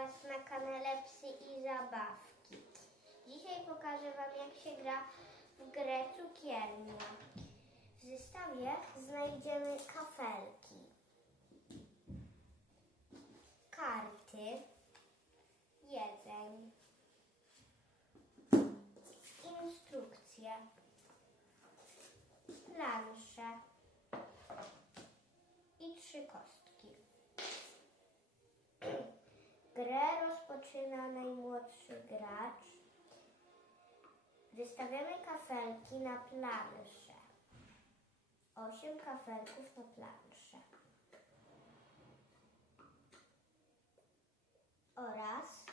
Was na kanale Psy i Zabawki. Dzisiaj pokażę Wam, jak się gra w grę cukiernia. W zestawie znajdziemy kafelki, karty, jedzeń, instrukcje, plansze i trzy kostki. Grę rozpoczyna najmłodszy gracz. Wystawiamy kafelki na planszę. Osiem kafelków na planszę. Oraz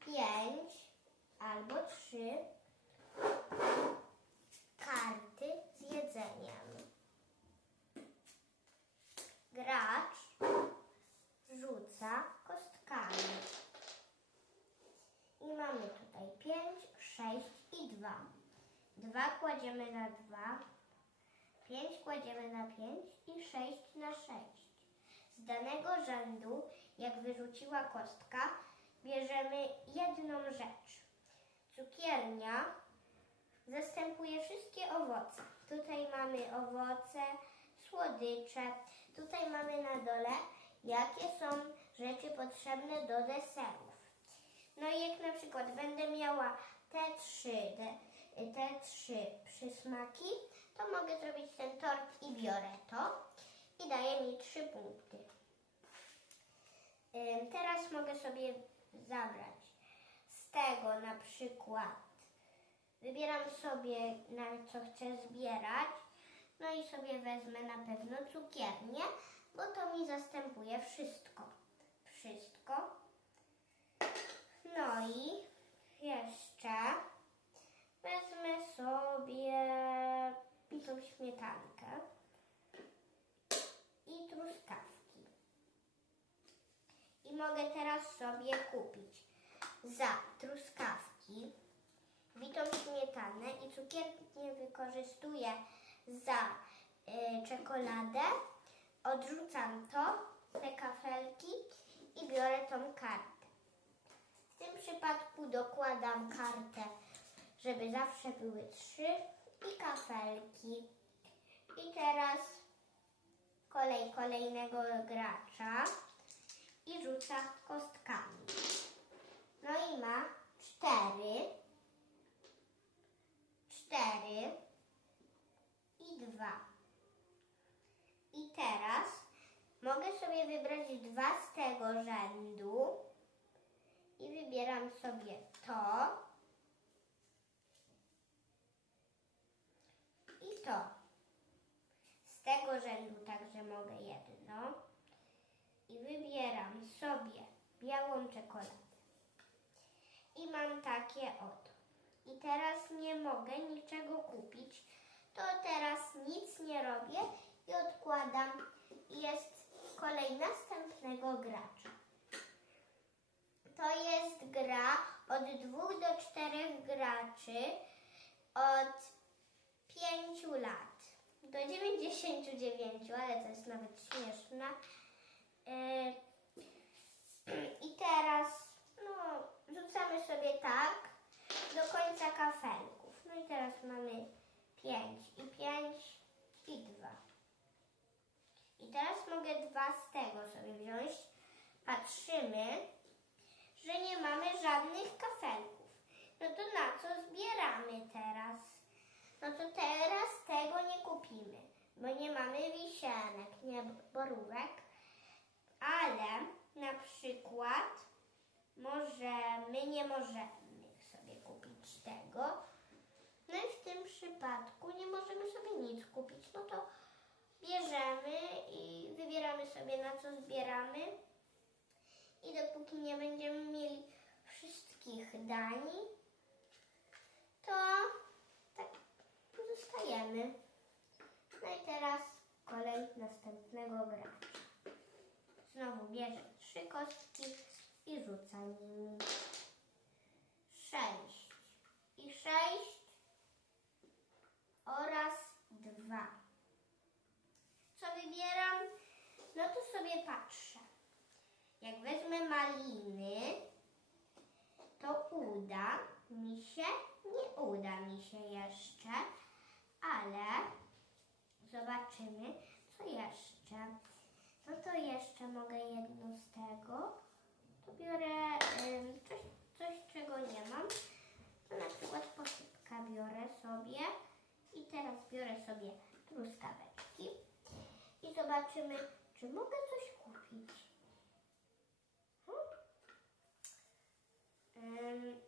pięć albo trzy karty z jedzeniem. Gracz rzuca kostkami. I mamy tutaj 5, 6 i 2. 2 kładziemy na 2, 5 kładziemy na 5 i 6 na 6. Z danego rzędu, jak wyrzuciła kostka, bierzemy jedną rzecz. Cukiernia zastępuje wszystkie owoce. Tutaj mamy owoce, słodycze. Tutaj mamy na dole, jakie są rzeczy potrzebne do deserów. No i jak na przykład będę miała te trzy, te, trzy przysmaki, to mogę zrobić ten tort i biorę to i daje mi trzy punkty. Teraz mogę sobie zabrać z tego na przykład Wybieram sobie, na co chcę zbierać. No i sobie wezmę na pewno cukiernię, bo to mi zastępuje wszystko. Wszystko. No i jeszcze wezmę sobie bitą śmietankę i truskawki. I mogę teraz sobie kupić za truskawki bitą śmietanę i cukiernię wykorzystuję za y, czekoladę. Odrzucam to, te kafelki i biorę tą kartę. W tym przypadku dokładam kartę, żeby zawsze były trzy i kafelki. I teraz kolej kolejnego gracza i rzuca kostkami. No i ma cztery cztery i dwa. I teraz mogę sobie wybrać dwa z tego rzędu i wybieram sobie to i to. Z tego rzędu także mogę jedno i wybieram sobie białą czekoladę. I mam takie oto i teraz nie mogę niczego kupić, to teraz nic nie robię i odkładam. Jest kolej następnego gracza. To jest gra od dwóch do czterech graczy od pięciu lat do 99, ale to jest nawet śmieszne. Yy, I teraz no, rzucamy sobie tak do końca kafelków. No i teraz mamy 5 i 5 i 2. I teraz mogę dwa z tego sobie wziąć. Patrzymy, że nie mamy żadnych kafelków. No to na co zbieramy teraz? No to teraz tego nie kupimy, bo nie mamy wisienek, nie borówek. Ale na przykład możemy, nie możemy sobie kupić tego. No i w tym przypadku nie możemy sobie nic kupić. No to bierzemy i wybieramy sobie na co zbieramy. I dopóki nie będziemy mieli wszystkich dań, to tak pozostajemy. No i teraz kolej następnego gracza. Znowu bierze trzy kostki i rzuca nimi. Sześć. I sześć oraz dwa. Co wybieram? No to sobie patrzę. Jak wezmę maliny, to uda mi się, nie uda mi się jeszcze, ale zobaczymy, co jeszcze. No to jeszcze mogę jedno z tego. To biorę coś, coś, czego nie mam. To na przykład posypka biorę sobie i teraz biorę sobie truskaweczki i zobaczymy, czy mogę coś kupić. Hmm? Ym,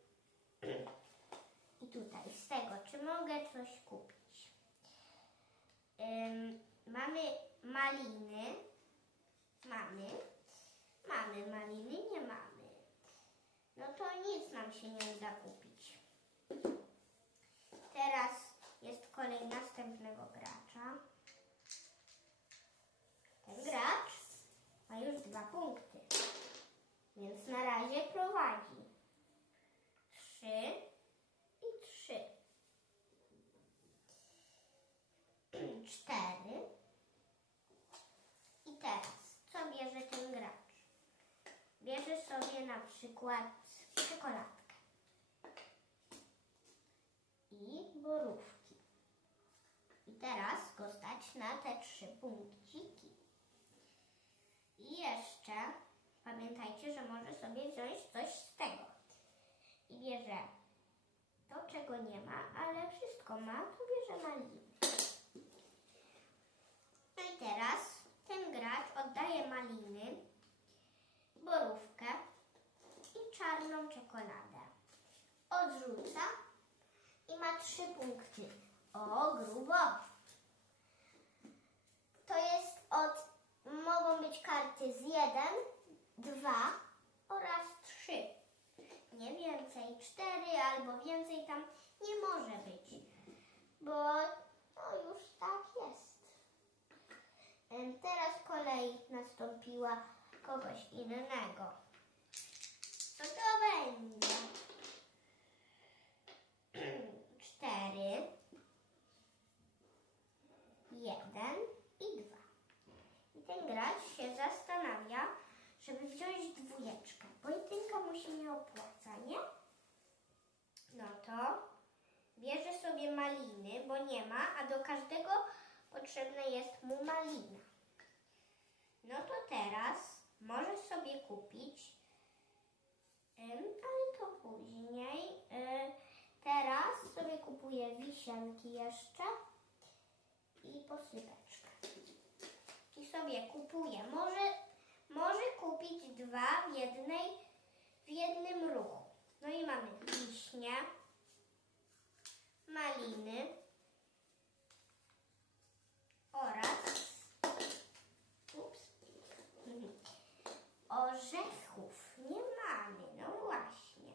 I tutaj z tego, czy mogę coś kupić? Ym, mamy maliny. Mamy. Mamy maliny, nie mamy. No to nic nam się nie uda kupić. Teraz jest kolej następnego gracza. Ten gracz ma już dwa punkty, więc na razie prowadzi. Trzy i trzy. Cztery. I teraz, co bierze ten gracz? Bierze sobie na przykład czekoladkę i borówki. I teraz go stać na te trzy punkciki. I jeszcze pamiętajcie, że może sobie wziąć coś z tego. I bierze to, czego nie ma, ale wszystko ma, to bierze maliny. No i teraz ten gracz oddaje maliny, borówkę i czarną czekoladę. Odrzuca i ma trzy punkty. O, grubo. To jest od, mogą być karty z jeden, dwa oraz trzy. Nie więcej, cztery albo więcej tam nie może być, bo no już tak jest. Teraz kolej nastąpiła kogoś innego. Co to będzie? Cztery, jeden i dwa. I ten gracz się zastanawia, żeby wziąć dwójeczkę, bo jedynka mu się nie opłaca, nie? No to bierze sobie maliny, bo nie ma, a do każdego potrzebna jest mu malina. No to teraz może sobie kupić, ale to później. Y, teraz sobie kupuję wisienki jeszcze i posypeczkę. I sobie kupuję. Może, może kupić dwa w jednej, w jednym ruchu. No i mamy wiśnie, maliny oraz orzechów. Nie mamy, no właśnie.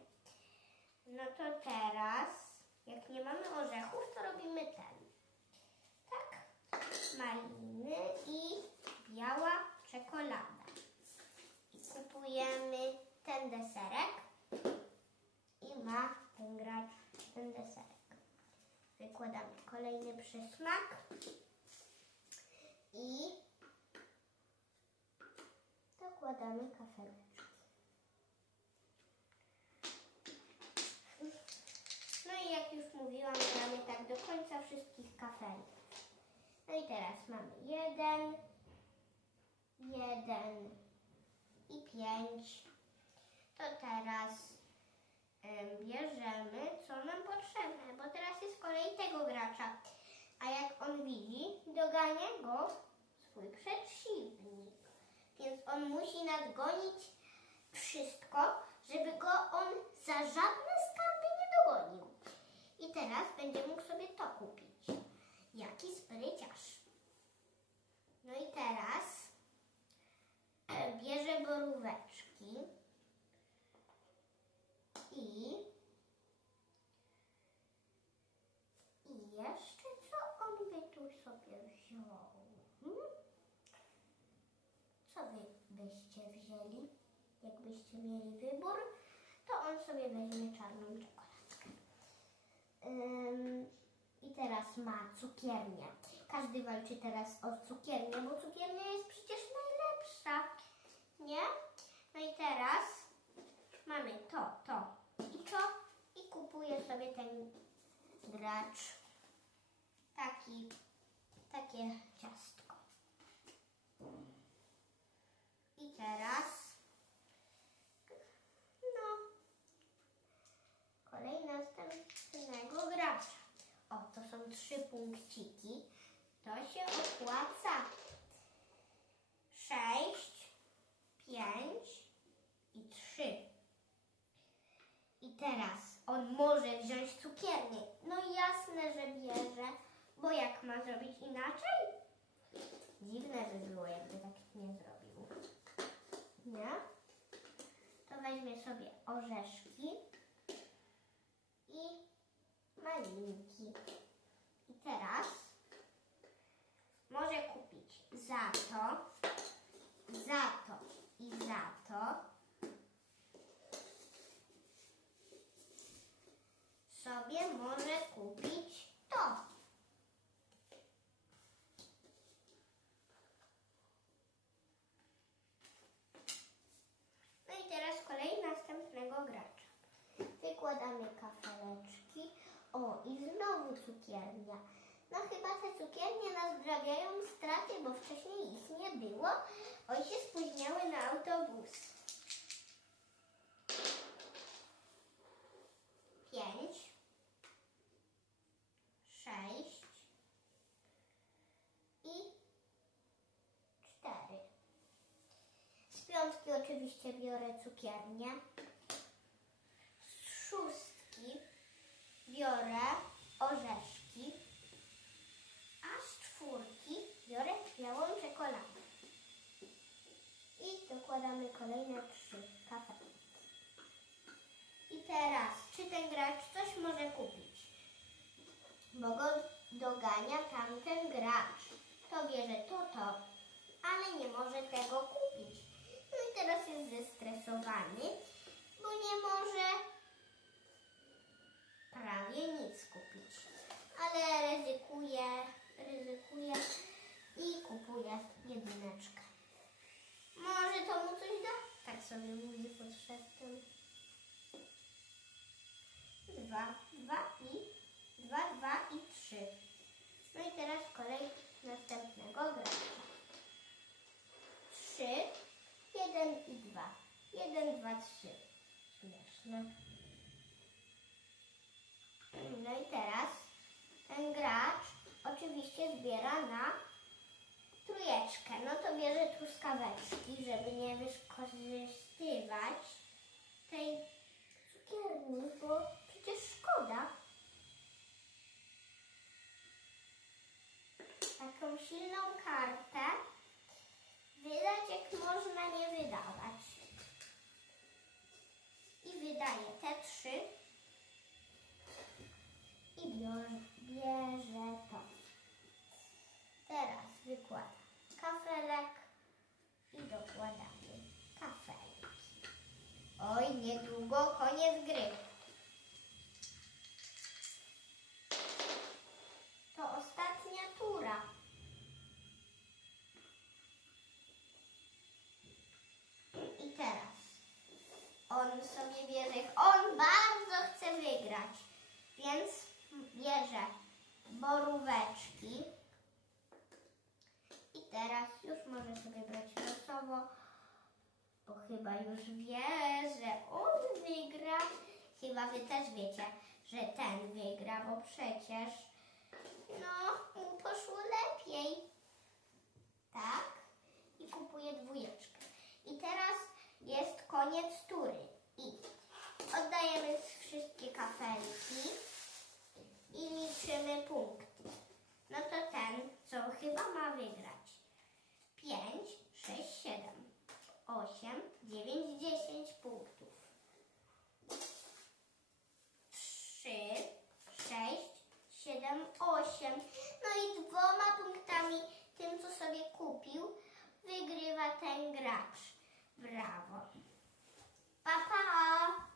No to teraz, jak nie mamy orzechów, to robimy ten. Tak, maliny i biała czekolada. I kupujemy ten deserek i ma ten gracz ten deserek. Wykładamy kolejny przysmak i dokładamy kafeleczki. No i jak już mówiłam, gramy tak do końca wszystkich kafelków. No i teraz mamy jeden, jeden i pięć. To teraz em, bierzemy, co nam potrzebne, bo teraz jest kolej tego gracza. A jak on widzi, dogania go swój przeciwnik. Więc on musi nadgonić wszystko, żeby go on za żadne byście wzięli, jakbyście mieli wybór, to on sobie weźmie czarną czekoladkę. Ym, I teraz ma cukiernię. Każdy walczy teraz o cukiernię, bo cukiernia jest przecież najlepsza, nie? No i teraz mamy to, to i to i kupuję sobie ten gracz taki, takie ciasto. Punkciki, to się opłaca. Sześć, pięć i trzy. I teraz on może wziąć cukiernię. No jasne, że bierze, bo jak ma zrobić inaczej? Dziwne by było, jakby tak nie zrobił. Nie? To weźmie sobie orzeszki i malinki. Teraz może kupić za to, za to i za to. Sobie może kupić to. No i teraz kolej następnego gracza. Wykładamy kafeleczki. O, i znowu cukiernia. No chyba te cukiernie nazdrawiają straty, bo wcześniej ich nie było. Oj się spóźniały na autobus. Pięć. Sześć. I cztery. Z piątki oczywiście biorę cukiernię. Z szóstki biorę orzeszki. A z czwórki biorę białą czekoladę. I dokładamy kolejne trzy kafelki. I teraz, czy ten gracz coś może kupić? Bo go dogania tamten gracz. To bierze to, to, ale nie może tego kupić. No i teraz jest zestresowany, bo nie może prawie nic kupić. Ale ryzykuje, ryzykuje i kupuje jedyneczkę. Może to mu coś da? Tak sobie mówi pod szeptem. Dwa, dwa i dwa, dwa i trzy. No i teraz kolej następnego gracza. Trzy, jeden i dwa. Jeden, dwa, trzy. Śmieszne. No i teraz ten gracz oczywiście zbiera na trójeczkę. No to bierze nie wykorzystywać tej cukierni, bo przecież szkoda. Taką silną kartę wydać jak można nie wydawać. I wydaje te trzy i biorze, bierze to. Teraz wykłada kafelek i dokładamy kafelki. Oj, niedługo koniec gry. To ostatnia tura. I teraz on sobie bierze, on bardzo chce wygrać, więc bierze boróweczki. I teraz już może sobie brać losowo, bo chyba już wie, że on wygra. Chyba wy też wiecie, że ten wygra, bo przecież no, mu poszło lepiej. Tak? I kupuje dwójeczkę. I teraz jest koniec tury. I oddajemy wszystkie kafelki i liczymy punkty. No to ten, co chyba ma wygrać. 5, 6, 7, 8, 9, 10 punktów. 3, 6, 7, 8. No i dwoma punktami, tym co sobie kupił, wygrywa ten gracz. Brawo. Pa, pa!